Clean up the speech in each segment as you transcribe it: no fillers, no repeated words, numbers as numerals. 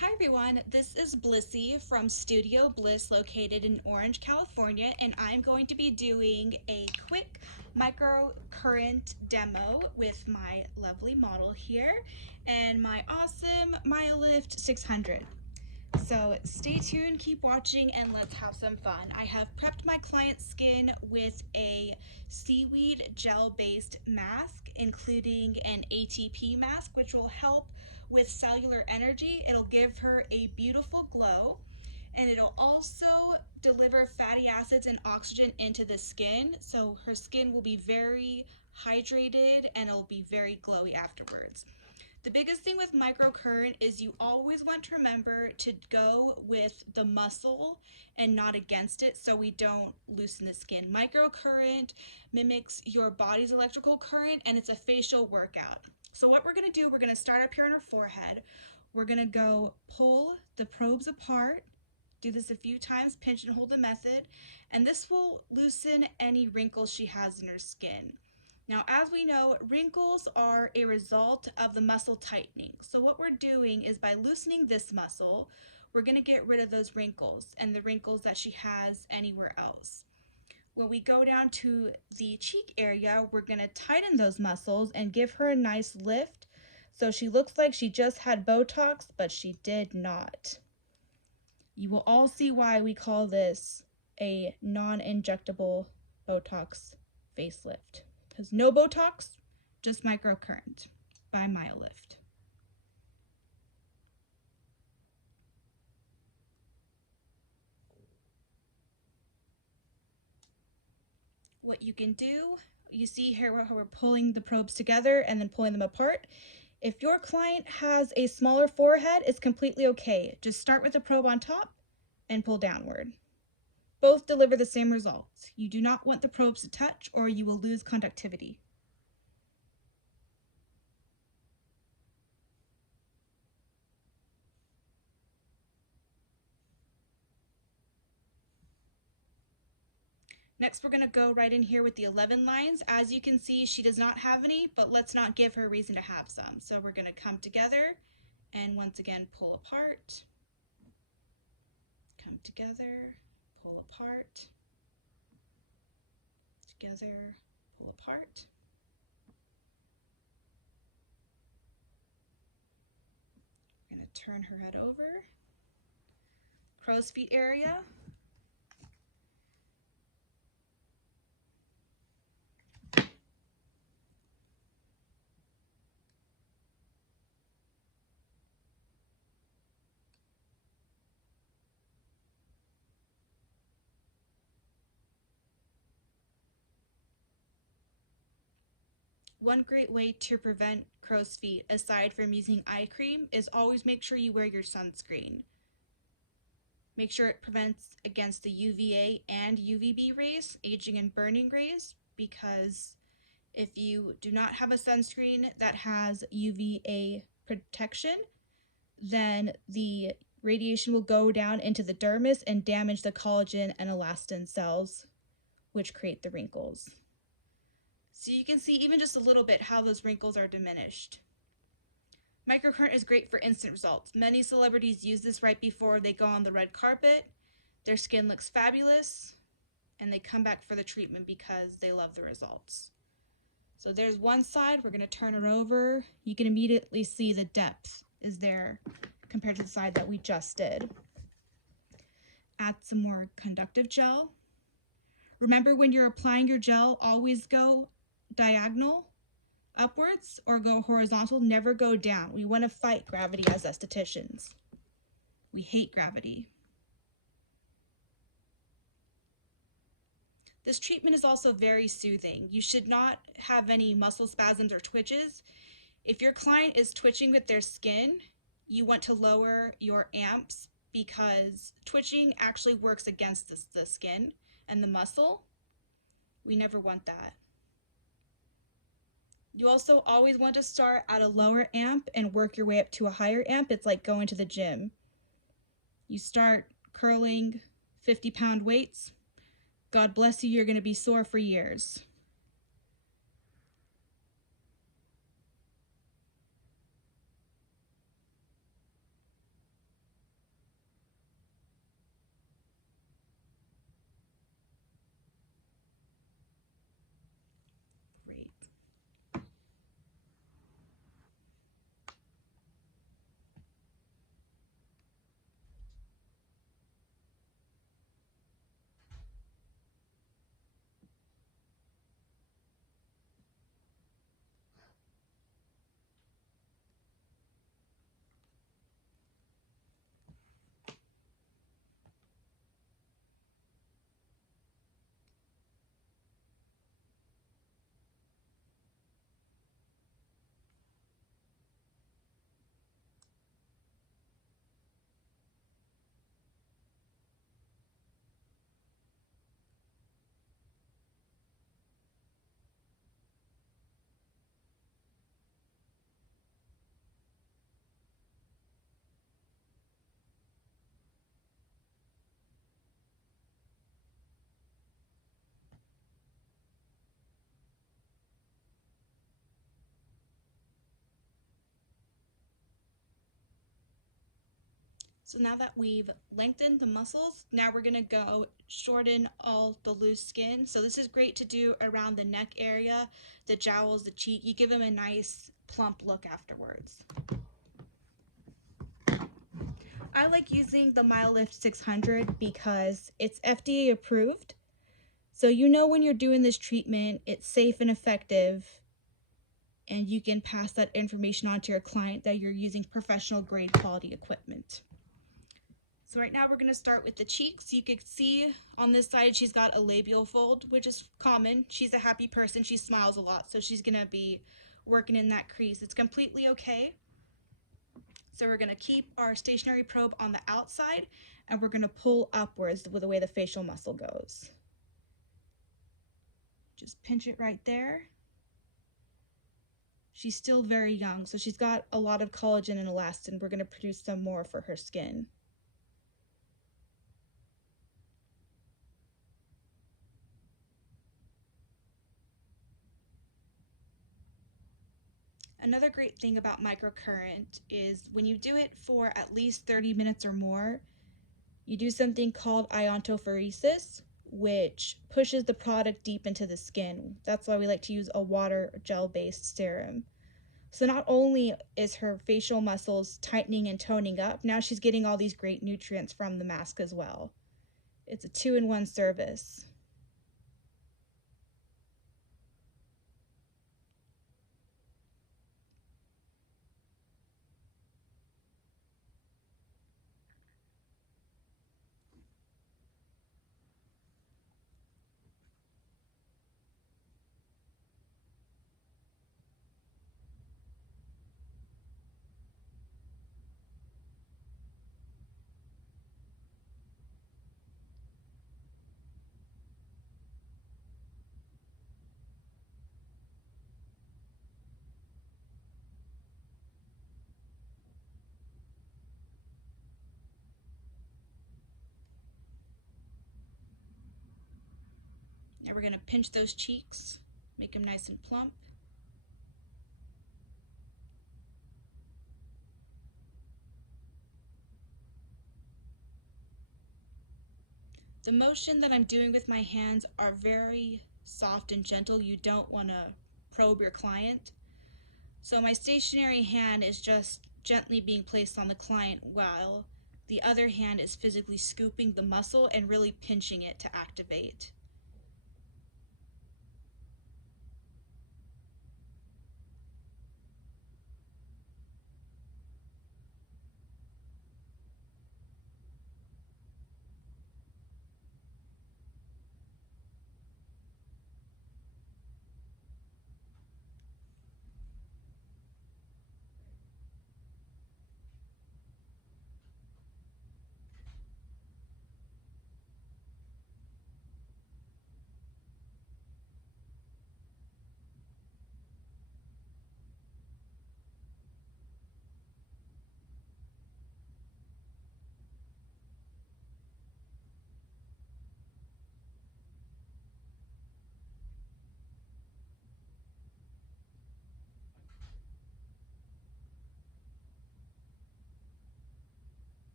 Hi everyone, this is Blissy from Studio Blyss located in Orange, California, and I'm going to be doing a quick microcurrent demo with my lovely model here and my awesome MyoLift 600. So stay tuned, keep watching, and let's have some fun. I have prepped my client's skin with a seaweed gel-based mask, including an ATP mask, which will help with cellular energy. It'll give her a beautiful glow, and it'll also deliver fatty acids and oxygen into the skin, so her skin will be very hydrated and it'll be very glowy afterwards. The biggest thing with microcurrent is you always want to remember to go with the muscle and not against it so we don't loosen the skin. Microcurrent mimics your body's electrical current and it's a facial workout. So what we're going to do, we're going to start up here on her forehead. We're going to go pull the probes apart. Do this a few times, pinch and hold the method, and this will loosen any wrinkles she has in her skin. Now, as we know, wrinkles are a result of the muscle tightening. So what we're doing is by loosening this muscle, we're going to get rid of those wrinkles and the wrinkles that she has anywhere else. When we go down to the cheek area, we're going to tighten those muscles and give her a nice lift. So she looks like she just had Botox, but she did not. You will all see why we call this a non-injectable Botox facelift. Because no Botox, just microcurrent by MyoLift. What you can do, you see here how we're pulling the probes together and then pulling them apart. If your client has a smaller forehead, it's completely okay. Just start with the probe on top and pull downward. Both deliver the same results. You do not want the probes to touch or you will lose conductivity. Next, we're going to go right in here with the 11 lines. As you can see, she does not have any, but let's not give her reason to have some. So we're going to come together and once again pull apart, come together, pull apart, together, pull apart. We're going to turn her head over. Crow's feet area. One great way to prevent crow's feet, aside from using eye cream, is always make sure you wear your sunscreen. Make sure it prevents against the UVA and UVB rays, aging and burning rays, because if you do not have a sunscreen that has UVA protection, then the radiation will go down into the dermis and damage the collagen and elastin cells, which create the wrinkles. So you can see even just a little bit how those wrinkles are diminished. Microcurrent is great for instant results. Many celebrities use this right before they go on the red carpet. Their skin looks fabulous, and they come back for the treatment because they love the results. So there's one side. We're going to turn her over. You can immediately see the depth is there compared to the side that we just did. Add some more conductive gel. Remember, when you're applying your gel, always go diagonal upwards or go horizontal, never go down. We want to fight gravity as estheticians. We hate gravity. This treatment is also very soothing. You should not have any muscle spasms or twitches. If your client is twitching with their skin, you want to lower your amps because twitching actually works against the skin and the muscle. We never want that. You also always want to start at a lower amp and work your way up to a higher amp. It's like going to the gym. You start curling 50-pound weights. God bless you, you're going to be sore for years. So now that we've lengthened the muscles, now we're gonna go shorten all the loose skin. So this is great to do around the neck area, the jowls, the cheek. You give them a nice plump look afterwards. I like using the MyoLift 600 because it's FDA approved. So you know when you're doing this treatment, it's safe and effective, and you can pass that information on to your client that you're using professional grade quality equipment. So right now we're going to start with the cheeks. You can see on this side she's got a labial fold, which is common. She's a happy person. She smiles a lot, so she's going to be working in that crease. It's completely okay. So we're going to keep our stationary probe on the outside, and we're going to pull upwards with the way the facial muscle goes. Just pinch it right there. She's still very young, so she's got a lot of collagen and elastin. We're going to produce some more for her skin. Another great thing about microcurrent is when you do it for at least 30 minutes or more, you do something called iontophoresis, which pushes the product deep into the skin. That's why we like to use a water gel-based serum. So not only is her facial muscles tightening and toning up, now she's getting all these great nutrients from the mask as well. It's a 2-in-1 service. Now we're going to pinch those cheeks, make them nice and plump. The motion that I'm doing with my hands are very soft and gentle. You don't want to probe your client. So my stationary hand is just gently being placed on the client while the other hand is physically scooping the muscle and really pinching it to activate.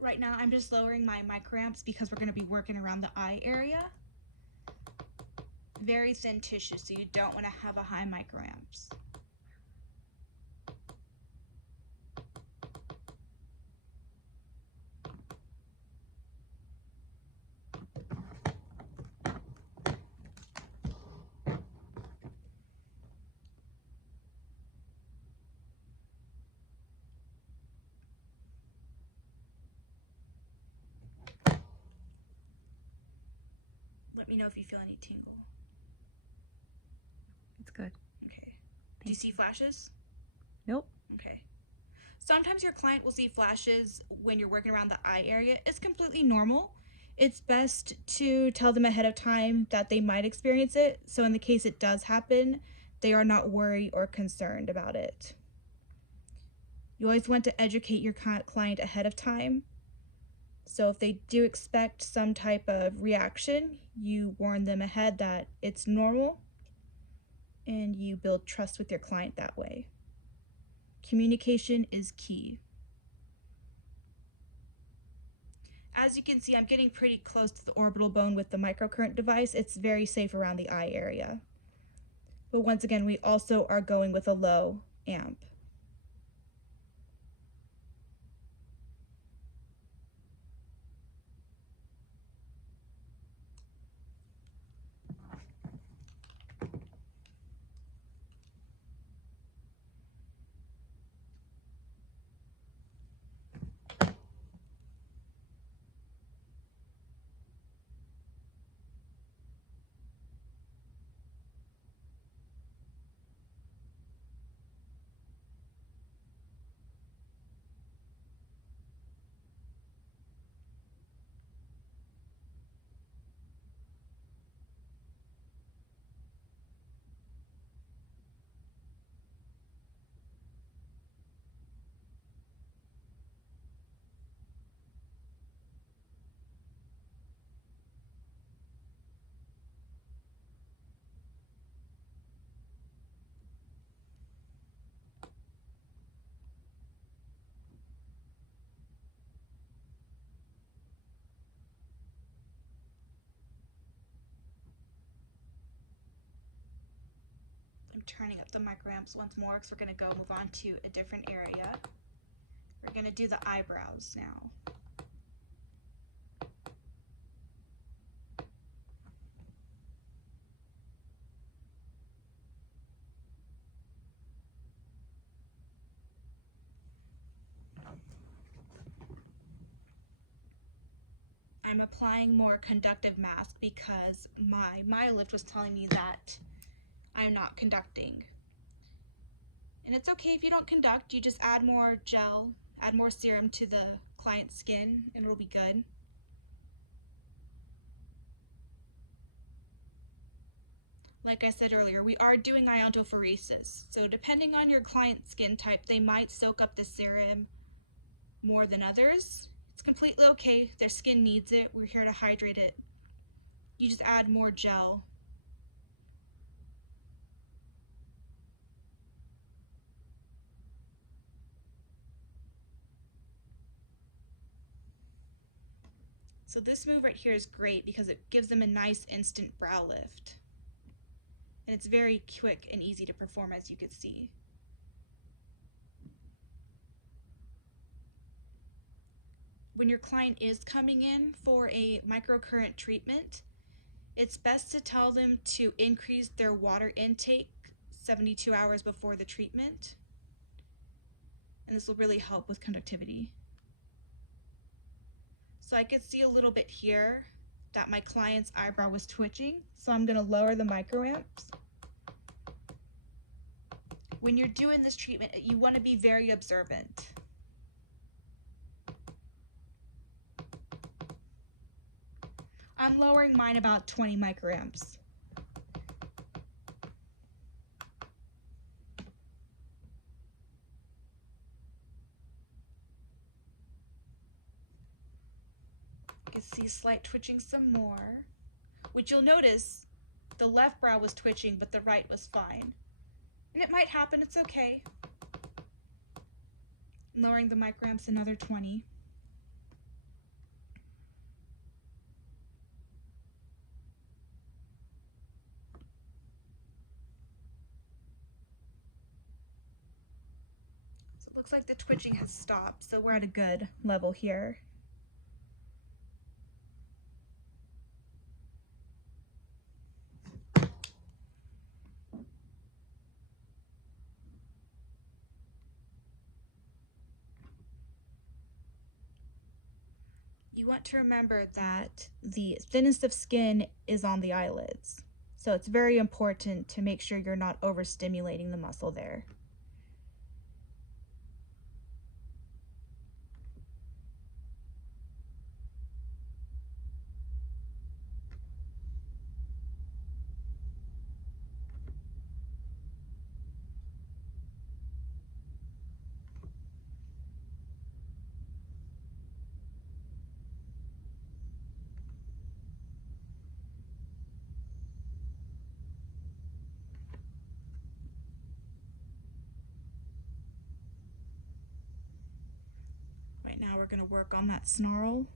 Right now I'm just lowering my microamps because we're going to be working around the eye area. Very thin tissue, so you don't want to have a high microamps. Let me know if you feel any tingle. It's good. Okay. Do you see flashes? Nope. Okay. Sometimes your client will see flashes when you're working around the eye area. It's completely normal. It's best to tell them ahead of time that they might experience it, so in the case it does happen, they are not worried or concerned about it. You always want to educate your client ahead of time. So if they do expect some type of reaction, you warn them ahead that it's normal, and you build trust with your client that way. Communication is key. As you can see, I'm getting pretty close to the orbital bone with the microcurrent device. It's very safe around the eye area. But once again, we also are going with a low amp. I'm turning up the microamps once more because we're going to move on to a different area. We're going to do the eyebrows now. I'm applying more conductive mask because my MyoLift was telling me that I'm not conducting. And it's okay if you don't conduct, you just add more gel, add more serum to the client's skin, and it'll be good. Like I said earlier, we are doing iontophoresis, so depending on your client's skin type, they might soak up the serum more than others. It's completely okay, their skin needs it, we're here to hydrate it. You just add more gel. So this move right here is great because it gives them a nice instant brow lift. And it's very quick and easy to perform, as you can see. When your client is coming in for a microcurrent treatment, it's best to tell them to increase their water intake 72 hours before the treatment. And this will really help with conductivity. So I could see a little bit here that my client's eyebrow was twitching, so I'm going to lower the microamps. When you're doing this treatment, you want to be very observant. I'm lowering mine about 20 microamps. You can see slight twitching some more, which you'll notice the left brow was twitching, but the right was fine. And it might happen, it's okay. Lowering the microamps another 20. So it looks like the twitching has stopped, so we're at a good level here. You want to remember that the thinnest of skin is on the eyelids. So it's very important to make sure you're not overstimulating the muscle there. Right now we're going to work on that snarl.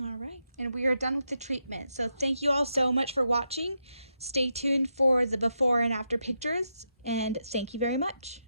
All right, and we are done with the treatment. So thank you all so much for watching. Stay tuned for the before and after pictures, and thank you very much.